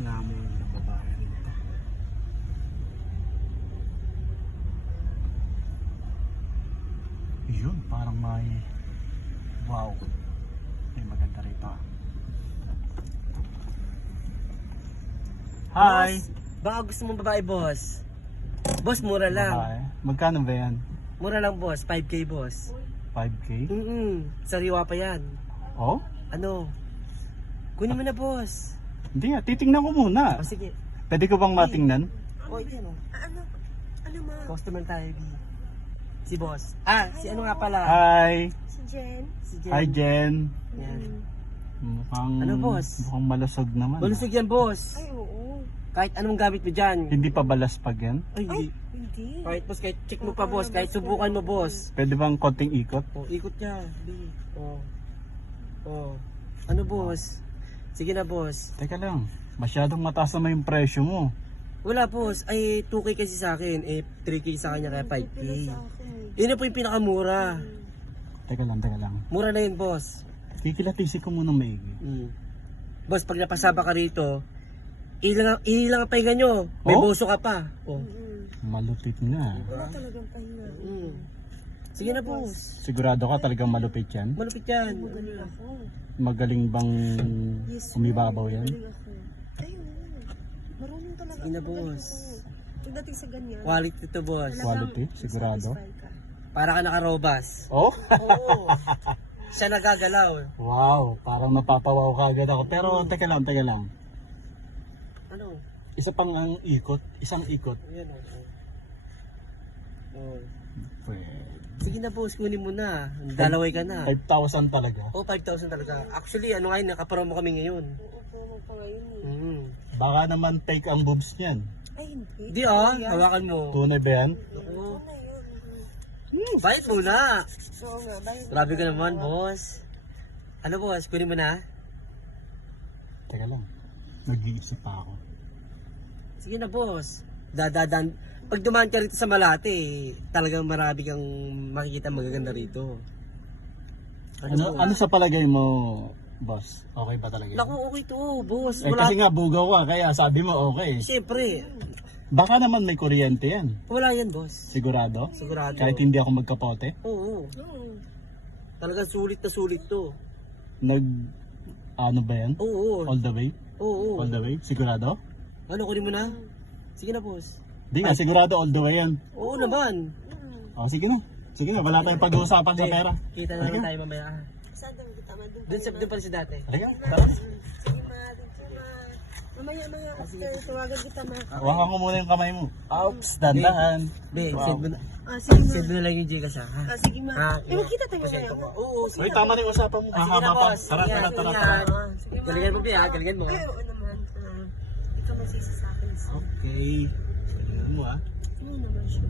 Namon ng babae rito. Yun, parang may wow. May maganda rito. Hi! Boss, baka gusto mong babae, boss. Boss, mura lang. Babae. Magkano ba yan? Mura lang, boss. 5K, boss. 5K? Sariwa pa yan. Oh? Ano? Kunin mo na, boss. Hindi titingnan ko muna. O, sige. Pwede ko bang matingnan? O, yan o. Ano? Ano ma? Customer tayo, B. Si boss. Si ano nga pala? Hi! Si Jen? Si Jen. Hi Jen! Yan. Mukhang, Ano, boss? Mukhang malusog naman. Malusog yan, boss. Ay, oo. Kahit anong gamit mo dyan. Hindi pa balaspag yan? Ay, hindi. Hindi. Kahit, boss, kahit check mo pa, boss. Kahit subukan mo, boss. Pwede bang konting ikot? O, ikot niya, B. O. Ano, boss? Sige na, boss. Teka lang, masyadong mataas naman yung presyo mo. Wala, boss. Ay, 2K kasi sa akin. 3K sa kanya, kaya 5K. Pila sa akin. Yun na po yung pinakamura. Teka lang. Mura na yun, boss. Kikilatisik ko muna maigi. Boss, pag napasaba ka rito, ilang ang pahinga nyo. May Oh? boso ka pa. Oh. Malupit nga. Wala talagang pahinga. Sige na, boss. Sigurado ka talagang malupit yan? Malupit yan. Magaling ako. Magaling bang umibabaw yan? Magaling ako. Ay, oo. Marunong talaga. Sige na, ako. boss. Pagdating sa ganyan. Quality to, boss. Quality? Sigurado? satisfy ka. Para ka nakarobas. Oh? Oo. Siya nagagalaw. Wow, parang napapawaw ka agad ako. Pero teka lang. Ano? Isa pang ang ikot, isang ikot. Ayan, oh. Pwede. Sige na, boss. Kunin mo na. Dalaway ka na. 5,000 talaga. 5,000 talaga. Actually, ano ngayon, nakapromo kami ngayon. Oo, promo pa ngayon eh. Baka naman take ang boobs niyan. Ay, hindi. Di hawakan mo. Tunay ba yan? Oo. Ano yun? Bayad muna. Oo nga, bayad. Grabe ka naman, boss. Ano, boss? Kunin mo na. Teka lang, nag-iisip pa ako. Sige na, boss. Dadadan. Pag dumaan ka rito sa Malate, talagang marami kang makikita magaganda rito. Ano sa palagay mo, boss? Okay ba talaga? Naku, okay to, boss. Kasi nga bugaw ka, kaya sabi mo okay. Siyempre, Baka naman may kuryente yan. wala yan, boss. Sigurado? Sigurado. Kahit hindi ako magkapote? Oo. Oo. Talagang sulit na sulit to. Ano ba yan? Oo. All the way? Oo. All the way? Sigurado? Ano, kunin mo na? Sige na, boss. Di nga, sigurado all the way yan. Oo naman. Sige na. Sige na, wala tayong pag-uusapan sa pera. Kita na lang tayo mamaya. Saan daw kita man doon? Doon pala si dati. Halika, tara. Sige ma, mamaya after tawagan kita ma. Hawakan ko muna yung kamay mo. Oops, dandahan. Be, Wow. send mo na. Sige ma. Send mo na lang yung Gcash ha. Sige ma. Magkita tayo Pasensya mamaya. ko. Oo, sige. Uy, tama na yung usapan mo. Sige na, Hahaba pa. boss. Tara. Sige na. Sige ma. Galingan mo, Be, ha? Galingan mo. Ay, oo naman. Ikaw magsisi sa akin. Okay. Ano mo ah? Oo naman siya.